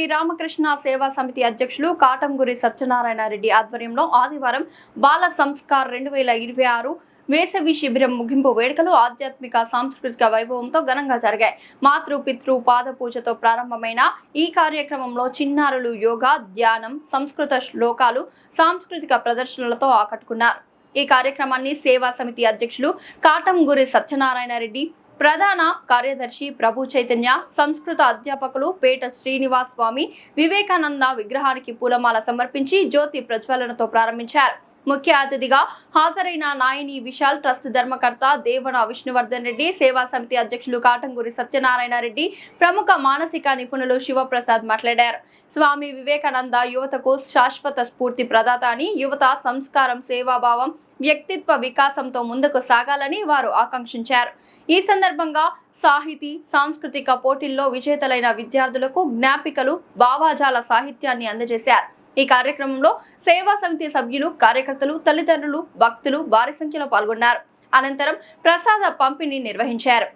శ్రీరామకృష్ణ సేవా సమితి అధ్యక్షులు కాటంగురి సత్యనారాయణ రెడ్డి ఆధ్వర్యంలో ఆదివారం బాల సంస్కార్ 2026 వేసవి శిబిరం ముగింపు వేడుకలు ఆధ్యాత్మిక సాంస్కృతిక వైభవంతో ఘనంగా జరిగాయి. మాతృ పితృ పాద పూజతో ప్రారంభమైన ఈ కార్యక్రమంలో చిన్నారులు యోగా, ధ్యానం, సంస్కృత శ్లోకాలు, సాంస్కృతిక ప్రదర్శనలతో ఆకట్టుకున్నారు. ఈ కార్యక్రమాన్ని సేవా సమితి అధ్యక్షులు కాటంగురి సత్యనారాయణ రెడ్డి, ప్రధాన కార్యదర్శి ప్రభు చైతన్య, సంస్కృత అధ్యాపకులు పేట శ్రీనివాస్ స్వామి వివేకానంద విగ్రహానికి పూలమాల సమర్పించి జ్యోతి ప్రజ్వలనతో ప్రారంభించారు. ముఖ్య అతిథిగా హాజరైన నాయని విశాల్ ట్రస్ట్ ధర్మకర్త దేవన విష్ణువర్ధన్ రెడ్డి, సేవా సమితి అధ్యక్షులు కాటంగురి సత్యనారాయణ రెడ్డి, ప్రముఖ మానసిక నిపుణులు శివప్రసాద్ మాట్లాడారు. స్వామి వివేకానంద యువతకు శాశ్వత స్ఫూర్తి ప్రదాత అని, యువత సంస్కారం, సేవాభావం, వ్యక్తిత్వ వికాసంతో ముందుకు సాగాలని వారు ఆకాంక్షించారు. ఈ సందర్భంగా సాహితీ, సాంస్కృతిక పోటీల్లో విజేతలైన విద్యార్థులకు జ్ఞాపికలు, భావాజాల సాహిత్యాన్ని అందజేశారు. ఈ కార్యక్రమంలో సేవా సమితి సభ్యులు, కార్యకర్తలు, తల్లిదండ్రులు, భక్తులు భారీ సంఖ్యలో పాల్గొన్నారు. అనంతరం ప్రసాద పంపిణీ నిర్వహించారు.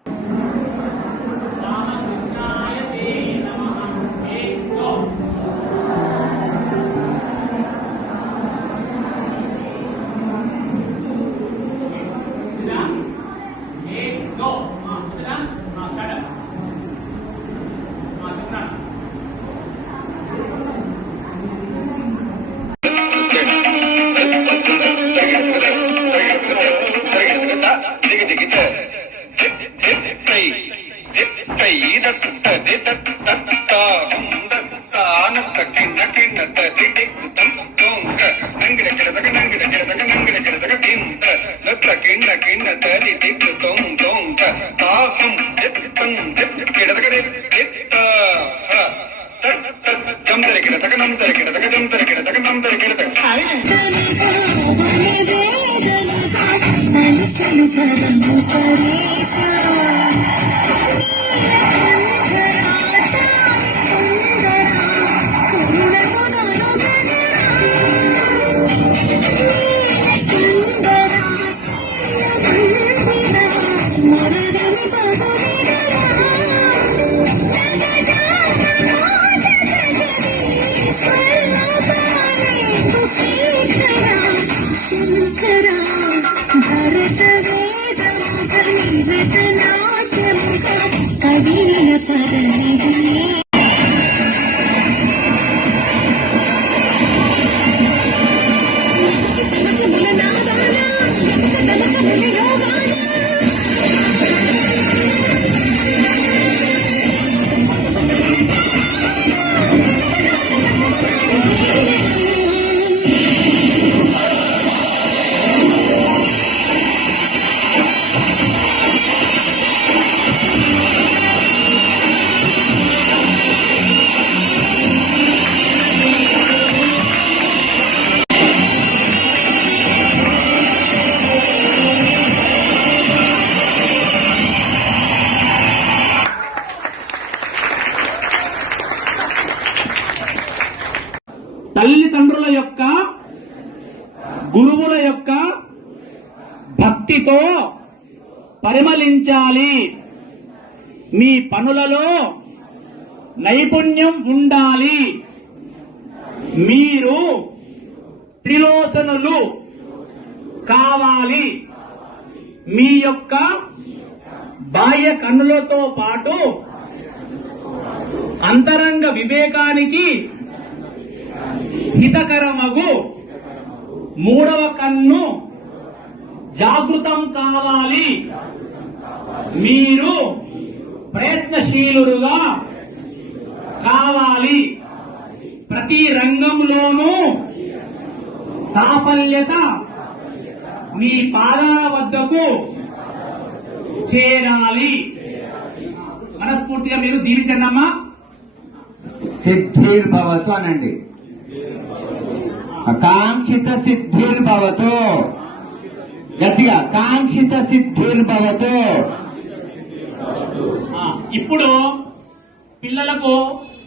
తల్లిదండ్రుల యొక్క, గురువుల యొక్క భక్తితో పరిమళించాలి. మీ పనులలో నైపుణ్యం ఉండాలి. మీరు త్రిలోచనులు కావాలి. మీ యొక్క బాహ్య కన్నులతో పాటు అంతరంగ వివేకానికి హితకరమగు మూడవ కన్ను జాగృతం కావాలి. మీరు ప్రయత్నశీలుగా కావాలి. ప్రతి రంగంలోనూ సాఫల్యత మీ పాదాల వద్దకు చేరాలి. మనస్ఫూర్తిగా మీరు దీవించండి అమ్మా. సిద్ధిర్భవతు అనండి. కాంక్షిత సిద్ధిర్భవతు. గట్టిగా కాంక్షిత సిద్ధిర్భవతు. ఇప్పుడు పిల్లలకు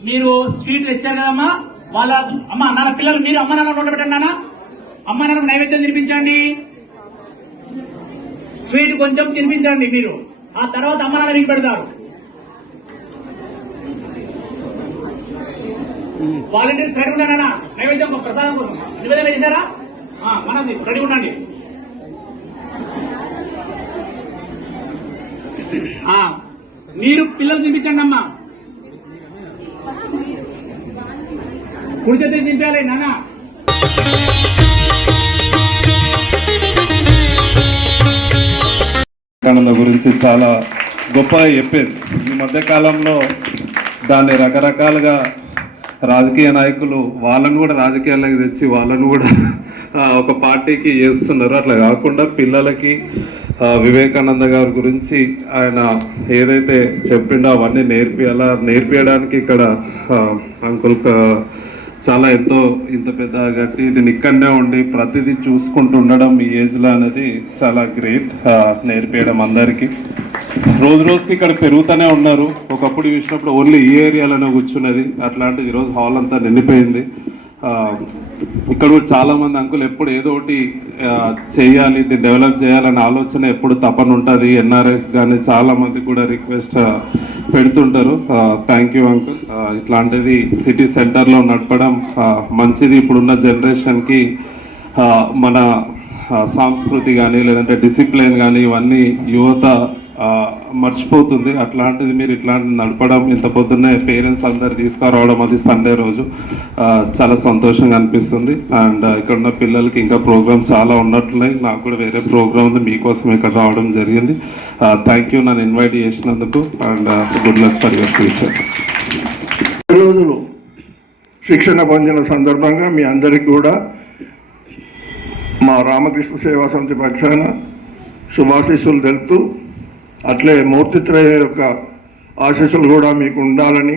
మీరు స్వీట్లు ఇచ్చారు కదమ్మా, వాళ్ళ అమ్మ నాన్న పిల్లలు మీరు అమ్మ నాన్న ఉండబెట్టండి. నాన్న అమ్మ నాన్నకు నైవేద్యం తినిపించండి. స్వీట్ కొంచెం తినిపించండి మీరు. ఆ తర్వాత అమ్మ నాన్న మీకు పెడతారు. వాలంటీర్స్ రెడీ ఉన్నారా? నైవేద్యం ప్రసాదం కోసం నివేదన చేశారా? మనం రెడీ ఉండండి. మీరు పిల్లలు తినిపించండి అమ్మా. కుడి చేతి తినిపించాలి నాన్న. వివేకానంద గురించి చాలా గొప్పగా చెప్పేది. ఈ మధ్య కాలంలో దాన్ని రకరకాలుగా రాజకీయ నాయకులు వాళ్ళను కూడా రాజకీయాలకు తెచ్చి వాళ్ళను కూడా ఒక పార్టీకి చేస్తున్నారు. అట్లా కాకుండా పిల్లలకి వివేకానంద గారి గురించి ఆయన ఏదైతే చెప్పిండో అవన్నీ నేర్పియడానికి ఇక్కడ అంకుల్ చాలా ఎంతో ఇంత పెద్ద గట్టి ఇది ఇక్కడనే ఉండి ప్రతిదీ చూసుకుంటూ ఉండడం ఈ ఏజ్లో అనేది చాలా గ్రేట్. నేర్పించడం అందరికీ రోజు రోజుకి ఇక్కడ పెరుగుతూనే ఉన్నారు. ఒకప్పుడు చూసినప్పుడు ఓన్లీ ఈ ఏరియాలోనే కూర్చున్నది, అట్లాంటిది ఈరోజు హాల్ అంతా నిండిపోయింది. ఇక్కడ కూడా చాలామంది అంకుల్ ఎప్పుడు ఏదో ఒకటి చేయాలి, దీన్ని డెవలప్ చేయాలనే ఆలోచన ఎప్పుడు తపన ఉంటుంది. ఎన్ఆర్ఎస్ కానీ చాలామంది కూడా రిక్వెస్ట్ పెడుతుంటారు. Thank you uncle. ఇట్లాంటిది సిటీ సెంటర్లో నడపడం మంచిది. ఇప్పుడున్న జనరేషన్కి మన సంస్కృతి కానీ లేదంటే డిసిప్లిన్ కానీ ఇవన్నీ యువత మర్చిపోతుంది. అట్లాంటిది మీరు ఇట్లాంటిది నడపడం, ఇంత పొద్దున్నే పేరెంట్స్ అందరు తీసుకురావడం, అది సండే రోజు చాలా సంతోషంగా అనిపిస్తుంది. అండ్ ఇక్కడ ఉన్న పిల్లలకి ఇంకా ప్రోగ్రామ్స్ చాలా ఉన్నట్లున్నాయి. నాకు కూడా వేరే ప్రోగ్రామ్ ఉంది, మీకోసం ఇక్కడ రావడం జరిగింది. థ్యాంక్ యూ నన్ను ఇన్వైట్ చేసినందుకు. And good luck for your future. రోజులు శిక్షణ పొందిన సందర్భంగా మీ అందరికీ కూడా మా రామకృష్ణ సేవా సమితి పక్షాన శుభాశీస్సులు తెలుపుతూ, అట్లే మూర్తిత్రయ యొక్క ఆశీస్సులు కూడా మీకు ఉండాలని,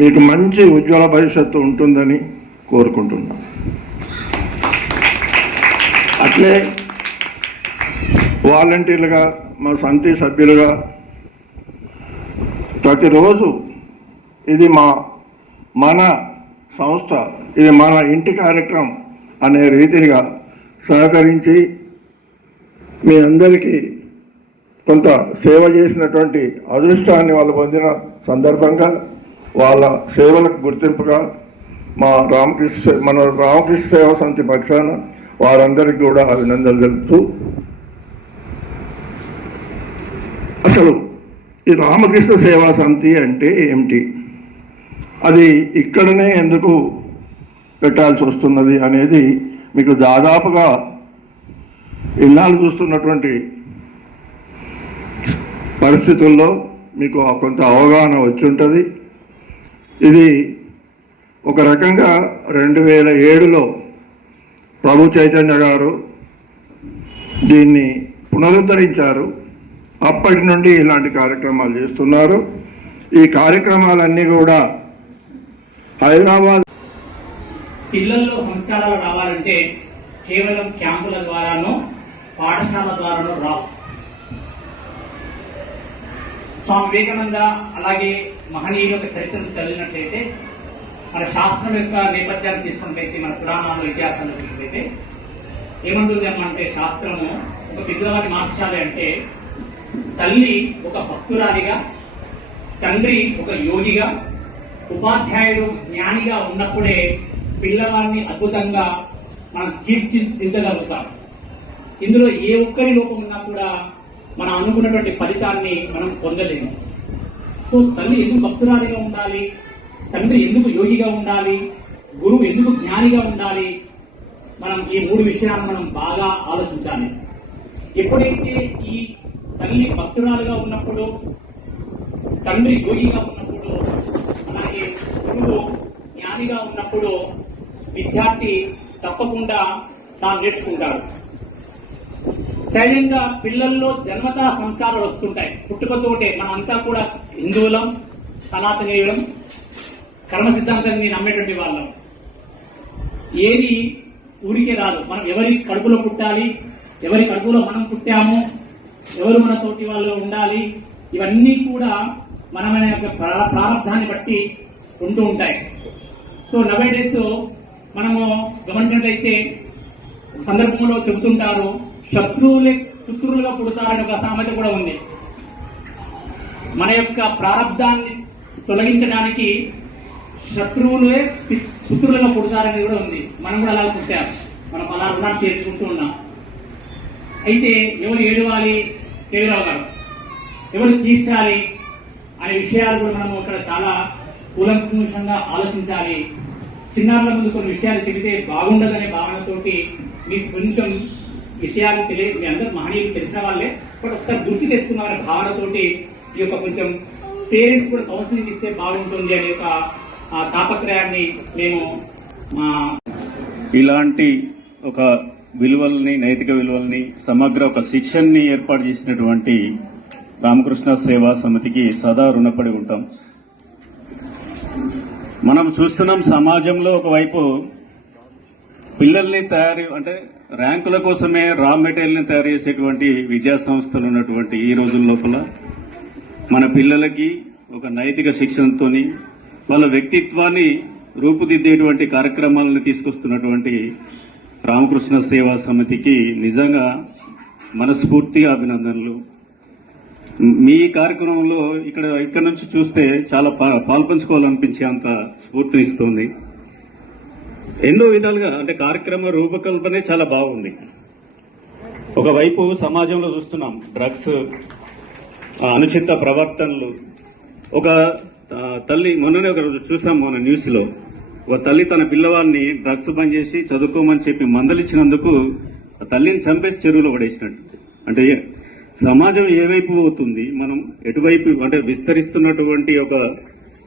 మీకు మంచి ఉజ్వల భవిష్యత్తు ఉంటుందని కోరుకుంటున్నాను. అట్లే వాలంటీర్లుగా మా సమితి సభ్యులుగా ప్రతిరోజు ఇది మన సంస్థ, ఇది మన ఇంటి కార్యక్రమం అనే రీతిగా సహకరించి మీ అందరికీ కొంత సేవ చేసినటువంటి అదృష్టాన్ని వాళ్ళు పొందిన సందర్భంగా వాళ్ళ సేవలకు గుర్తింపుగా మన రామకృష్ణ సేవా సమితి పక్షాన వారందరికీ కూడా అభినందనలు తెలుపుతూ, అసలు ఈ రామకృష్ణ సేవా సమితి అంటే ఏమిటి, అది ఇక్కడనే ఎందుకు పెట్టాల్సి వస్తున్నది అనేది మీకు దాదాపుగా ఇన్నాళ్ళు చూస్తున్నటువంటి పరిస్థితుల్లో మీకు కొంత అవగాహన వచ్చి ఉంటుంది. ఇది ఒక రకంగా 2007లో ప్రభు చైతన్య గారు దీన్ని పునరుద్ధరించారు. అప్పటి నుండి ఇలాంటి కార్యక్రమాలు చేస్తున్నారు. ఈ కార్యక్రమాలన్నీ కూడా హైదరాబాద్ పిల్లల్లో సంస్కారాలు రావాలంటే కేవలం క్యాంపుల ద్వారానో పాఠశాల ద్వారానో రావు. స్వామి వివేకానంద అలాగే మహనీయుల యొక్క చరిత్రను చదివినట్లయితే, మన శాస్త్రం యొక్క నేపథ్యాన్ని తీసుకున్నట్లయితే, మన పురాణాలు ఇతిహాసాలు చూసినట్లయితే ఏమంటుంది అమ్మంటే, శాస్త్రము ఒక పిల్లవాడిని మార్చాలి అంటే తల్లి ఒక భక్తురాలిగా, తండ్రి ఒక యోగిగా, ఉపాధ్యాయుడు జ్ఞానిగా ఉన్నప్పుడే పిల్లవాడిని అద్భుతంగా మనం తీర్చిదిద్దగలుగుతాం. ఇందులో ఏ ఒక్కరి లోపం ఉన్నా కూడా మనం అనుకున్నటువంటి ఫలితాన్ని మనం పొందలేము. సో తల్లి ఎందుకు భక్తురాలిగా ఉండాలి, తండ్రి ఎందుకు యోగిగా ఉండాలి, గురువు ఎందుకు జ్ఞానిగా ఉండాలి, మనం ఈ 3 విషయాలను మనం బాగా ఆలోచించాలి. ఎప్పుడైతే ఈ తల్లి భక్తురాలుగా ఉన్నప్పుడు, తండ్రి యోగిగా ఉన్నప్పుడు, అలాగే గురువు జ్ఞానిగా ఉన్నప్పుడు విద్యార్థి తప్పకుండా తాను నేర్చుకుంటాడు. సహజంగా పిల్లల్లో జన్మతా సంస్కారాలు వస్తుంటాయి. పుట్టుకతోటే మనమంతా కూడా హిందువులం, సనాతనీయులం, కర్మ సిద్ధాంతాన్ని నమ్మేటువంటి వాళ్ళం. ఏది ఊరికే రాదు. మనం ఎవరి కడుపులో పుట్టాలి, ఎవరి కడుపులో మనం పుట్టాము, ఎవరు మన తోటి వాళ్ళు ఉండాలి, ఇవన్నీ కూడా మన యొక్క ప్రారంధాన్ని బట్టి ఉంటూ ఉంటాయి. సో నవే డేస్ మనము గమనించినట్లయితే సందర్భంలో చెబుతుంటారు, శత్రువులే పుత్రులుగా పుడతారనే ఒక సామెత కూడా ఉంది. మన యొక్క ప్రారంధాన్ని తొలగించడానికి శత్రువులే పుత్రులుగా పుడతారని కూడా ఉంది. మనం కూడా అలా పుట్టారు, మనం అలా రుణాన్ని చేర్చుకుంటూ ఉన్నాం. అయితే ఎవరు ఏడవాలి, కేవీరావు గారు, ఎవరు తీర్చాలి అనే విషయాలు కూడా మనం ఇక్కడ చాలా కూలంకుషంగా ఆలోచించాలి. చిన్నారుల ముందు కొన్ని విషయాలు చెబితే బాగుండదనే భావనతోటి మీకు కొంచెం విషయాలు మీ అందరూ మహనీయులు తెలిసిన వాళ్ళే, బట్ ఒకసారి గుర్తు చేసుకున్నారనే భావనతోటి ఈ యొక్క కొంచెం పేరెంట్స్ కూడా కౌన్సిలింగ్ ఇస్తే బాగుంటుంది అనే ఒక తాపత్రయాన్ని మేము ఇలాంటి ఒక విలువల్ని, నైతిక విలువల్ని, సమగ్ర ఒక శిక్షణని ఏర్పాటు చేసినటువంటి రామకృష్ణ సేవా సమితికి సదా రుణపడి ఉంటాం. మనం చూస్తున్నాం సమాజంలో ఒకవైపు పిల్లల్ని అంటే ర్యాంకుల కోసమే రా మెటీరియల్ని తయారు చేసేటువంటి విద్యా సంస్థలు ఉన్నటువంటి ఈ రోజుల లోపల మన పిల్లలకి ఒక నైతిక శిక్షణతోని వాళ్ళ వ్యక్తిత్వాన్ని రూపుదిద్దేటువంటి కార్యక్రమాలను తీసుకొస్తున్నటువంటి రామకృష్ణ సేవా సమితికి నిజంగా మనస్ఫూర్తిగా అభినందనలు. మీ కార్యక్రమంలో ఇక్కడ నుంచి చూస్తే చాలా పాల్పంచుకోవాలనిపించే అంత స్ఫూర్తినిస్తుంది. ఎన్నో విధాలుగా అంటే కార్యక్రమ రూపకల్పనే చాలా బాగుంది. ఒకవైపు సమాజంలో చూస్తున్నాం డ్రగ్స్, అనుచిత ప్రవర్తనలు. ఒక తల్లి మొన్ననే ఒక రోజు చూసాం మన న్యూస్ లో, ఒక తల్లి తన పిల్లవాడిని డ్రగ్స్ బంద్ చేసి చదువుకోమని చెప్పి మందలిచ్చినందుకు ఆ తల్లిని చంపేసి చెరువులో పడేసినట్టు. అంటే సమాజం ఏ వైపు పోతుంది, మనం ఎటువైపు అంటే విస్తరిస్తున్నటువంటి ఒక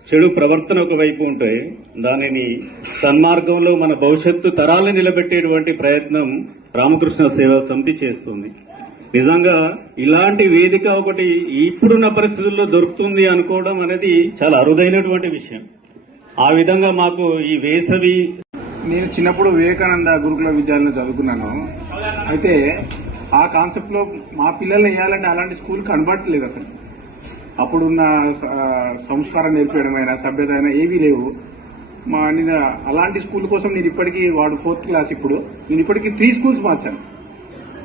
చెడు ప్రవర్తన ఒకవైపు ఉంటే దానిని సన్మార్గంలో మన భవిష్యత్తు తరాలను నిలబెట్టేటువంటి ప్రయత్నం రామకృష్ణ సేవా సమితి చేస్తుంది. నిజంగా ఇలాంటి వేదిక ఒకటి ఇప్పుడున్న పరిస్థితుల్లో దొరుకుతుంది అనుకోవడం అనేది చాలా అరుదైనటువంటి విషయం. ఆ విధంగా మాకు ఈ వేసవి, నేను చిన్నప్పుడు వివేకానంద గురుకుల విద్యాలయంలో చదువుకున్నాను. అయితే ఆ కాన్సెప్ట్ లో మా పిల్లల్ని వేయాలంటే అలాంటి స్కూల్ కనబడట్లేదు అసలు. అప్పుడున్న సంస్కారం నేర్పేయడమైనా, సభ్యత అయినా ఏవీ లేవు. నేను అలాంటి స్కూల్ కోసం నేను ఇప్పటికీ, వాడు 4th క్లాస్, ఇప్పుడు నేను ఇప్పటికీ 3 స్కూల్స్ మార్చాను.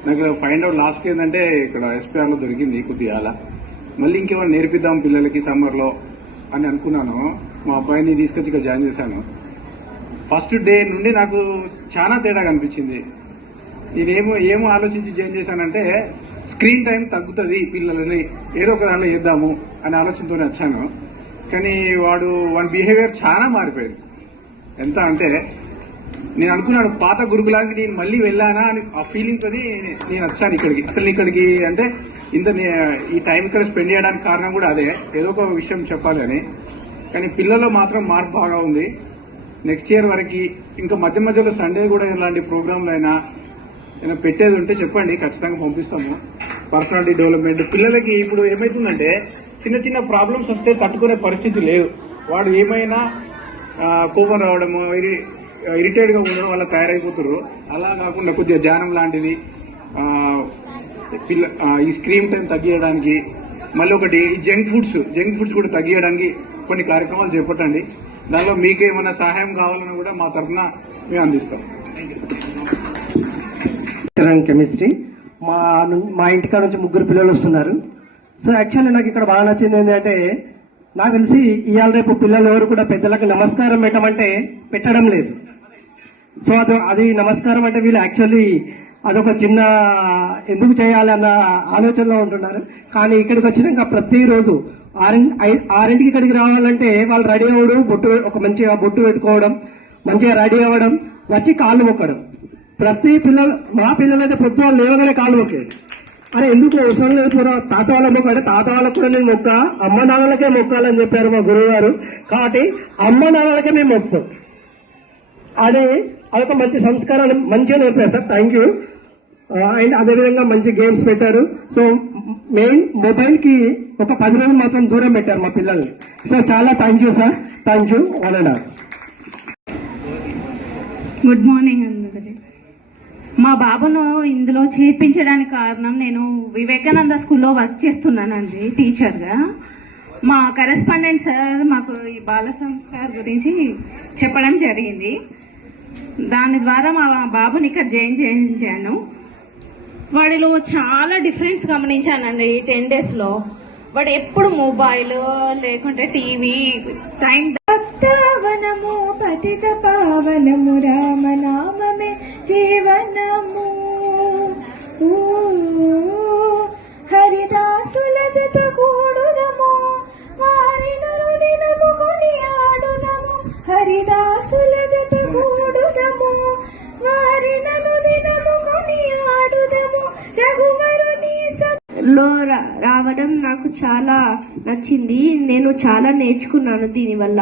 నాకు ఫైండ్ అవుట్ లాస్ట్ ఏంటంటే ఇక్కడ SPR లో దొరికింది కొద్దిగా, అలా మళ్ళీ ఇంకేమైనా నేర్పిద్దాం పిల్లలకి సమ్మర్లో అని అనుకున్నాను. మా అబ్బాయిని తీసుకొచ్చి ఇక్కడ జాయిన్ చేశాను. ఫస్ట్ డే నుండి నాకు చాలా తేడా కనిపించింది. నేనేమో ఆలోచించి జాయిన్ చేశానంటే స్క్రీన్ టైం తగ్గుతుంది, పిల్లలని ఏదో ఒక దాంట్లో చేద్దాము అనే ఆలోచనతోనే వచ్చాను. కానీ వాడి బిహేవియర్ చాలా మారిపోయింది. ఎంత అంటే నేను అనుకున్నాను పాత గురుకులానికి నేను మళ్ళీ వెళ్ళానా అని ఆ ఫీలింగ్ తోని నేను వచ్చాను ఇక్కడికి. అసలు ఇక్కడికి అంటే ఈ టైం ఇక్కడ స్పెండ్ చేయడానికి కారణం కూడా అదే, ఏదో ఒక విషయం చెప్పాలి అని. కానీ పిల్లల్లో మాత్రం మార్పు బాగా ఉంది. నెక్స్ట్ ఇయర్ వరకు ఇంకా మధ్య మధ్యలో సండే కూడా ఇలాంటి ప్రోగ్రాంలు అయినా ఏమైనా పెట్టేది ఉంటే చెప్పండి, ఖచ్చితంగా పంపిస్తాము. పర్సనాలిటీ డెవలప్మెంట్ పిల్లలకి ఇప్పుడు ఏమైతుందంటే చిన్న చిన్న ప్రాబ్లమ్స్ వస్తే తట్టుకునే పరిస్థితి లేదు. వాడు ఏమైనా కోపం రావడము, ఇరిటేట్ గా ఉండడం వల్ల తయారైపోతారు. అలా కాకుండా కొద్దిగా ధ్యానం లాంటిది, ఈ స్క్రీన్ టైం తగ్గించడానికి, మళ్ళీ ఒకటి జంక్ ఫుడ్స్ కూడా తగ్గించడానికి కొన్ని కార్యక్రమాలు చేపట్టండి. దానిలో మీకేమైనా సహాయం కావాలన్నా కూడా మా తరఫున మేము అందిస్తాం. కెమిస్ట్రీ మా ఇంటికాడ నుంచి 3 పిల్లలు వస్తున్నారు. సో యాక్చువల్లీ నాకు ఇక్కడ బాగా నచ్చింది ఏంటంటే, నాకు తెలిసి ఇవాళ రేపు పిల్లలు ఎవరు కూడా పెద్దలకు నమస్కారం పెట్టమంటే పెట్టడం లేదు. సో అది నమస్కారం అంటే వీళ్ళు యాక్చువల్లీ అదొక చిన్న ఎందుకు చేయాలి అన్న ఆలోచనలో ఉంటున్నారు. కానీ ఇక్కడికి వచ్చినాక ప్రతిరోజు 6ంటికి ఇక్కడికి రావాలంటే వాళ్ళు రెడీ అవ్వడం, ఒక మంచిగా బొట్టు పెట్టుకోవడం, మంచిగా రెడీ అవ్వడం, వచ్చి కాళ్ళు మొక్కడం. మా పిల్లలైతే పొద్దున్న లేవగానే కాళ్ళు మొక్కేది. అరే ఎందుకు అవసరం లేదు, తాత వాళ్ళ మొక్క అంటే తాత వాళ్ళకు కూడా నేను మొక్క, అమ్మ నాన్నలకే మొక్కాలని చెప్పారు మా గురువు గారు. కాబట్టి అమ్మ నాన్నలకే మేము మొక్కుతాం. అదొక మంచి సంస్కారాన్ని మంచిగా నేర్పారు సార్. Thank you. అండ్ అదేవిధంగా మంచి గేమ్స్ పెట్టారు. సో మెయిన్ మొబైల్ కి ఒక 10 రోజులు మాత్రం దూరం పెట్టారు మా పిల్లల్ని. సో చాలా thank you sir. Thank you. Good morning అందరికీ. మా బాబును ఇందులో చేర్పించడానికి కారణం, నేను వివేకానంద స్కూల్లో వర్క్ చేస్తున్నానండి టీచర్గా. మా కరెస్పాండెంట్ సార్ మాకు ఈ బాల సంస్కార్ గురించి చెప్పడం జరిగింది. దాని ద్వారా మా బాబుని ఇక్కడ జాయిన్ చేయించాను. వాడిలో చాలా డిఫరెన్స్ గమనించానండి ఈ 10 daysలో. వాడు ఎప్పుడు మొబైల్ లేకుంటే టీవీ టైం తావనము పతిత పావనము రామనామమే జీవనము. హరిదాసుల జత కూడుదము వారిను దినము కొనియాడుదము. హరిదాసుల జత కూడుదము వారిను దినము కొనియాడుదము. రఘువరుని లో రావడం నాకు చాలా నచ్చింది. నేను చాలా నేర్చుకున్నాను దీనివల్ల.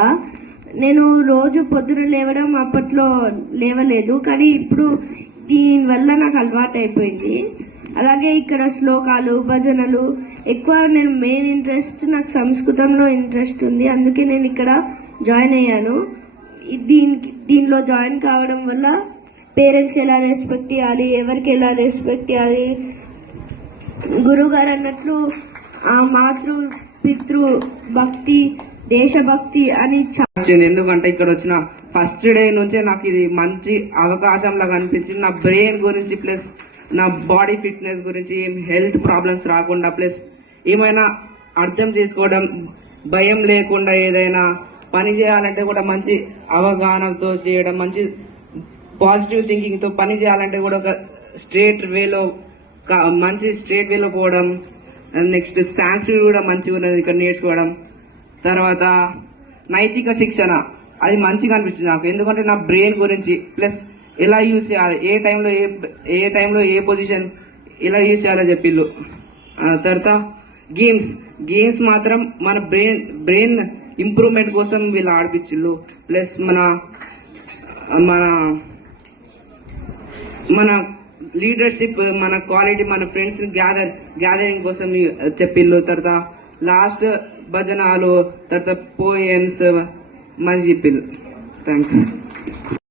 నేను రోజు పొద్దున లేవడం అప్పట్లో లేవలేదు, కానీ ఇప్పుడు దీనివల్ల నాకు అలవాటు అయిపోయింది. అలాగే ఇక్కడ శ్లోకాలు, భజనలు ఎక్కువ. నేను మెయిన్ ఇంట్రెస్ట్ నాకు సంస్కృతంలో ఇంట్రెస్ట్ ఉంది, అందుకే నేను ఇక్కడ జాయిన్ అయ్యాను. దీనిలో జాయిన్ కావడం వల్ల పేరెంట్స్కి ఎలా రెస్పెక్ట్ ఇవ్వాలి, ఎవరికి ఎలా రెస్పెక్ట్ ఇవ్వాలి, గురువు గారు అన్నట్లు మాతృ పితృ భక్తి, దేశభక్తి అని వచ్చింది. ఎందుకంటే ఇక్కడ వచ్చిన ఫస్ట్ డే నుంచే నాకు ఇది మంచి అవకాశం లాగా అనిపించింది. నా బ్రెయిన్ గురించి ప్లస్ నా బాడీ ఫిట్నెస్ గురించి, హెల్త్ ప్రాబ్లమ్స్ రాకుండా, ప్లస్ ఏమైనా అర్థం చేసుకోవడం, భయం లేకుండా ఏదైనా పని చేయాలంటే కూడా మంచి అవగాహనతో చేయడం, మంచి పాజిటివ్ థింకింగ్ తో పని చేయాలంటే కూడా ఒక మంచి స్ట్రేట్ వేలో పోవడం. నెక్స్ట్ సాంస్క్రిట్ కూడా మంచిగా ఉన్నది ఇక్కడ నేర్చుకోవడం. తర్వాత నైతిక శిక్షణ అది మంచిగా అనిపించింది నాకు, ఎందుకంటే నా బ్రెయిన్ గురించి ప్లస్ ఎలా యూజ్ చేయాలి, ఏ టైంలో ఏ పొజిషన్ ఎలా యూజ్ చేయాలో చెప్పిళ్ళు. తర్వాత గేమ్స్ మాత్రం మన బ్రెయిన్ ఇంప్రూవ్మెంట్ కోసం వీళ్ళు ఆడిపించిళ్ళు. ప్లస్ మన లీడర్షిప్, మన క్వాలిటీ, మన ఫ్రెండ్స్ గ్యాదరింగ్ కోసం చెప్పిళ్ళు. తర్వాత లాస్ట్ భజనాలు, తర్వాత పోయమ్స్ మంచి చెప్పిళ్ళు. థ్యాంక్స్.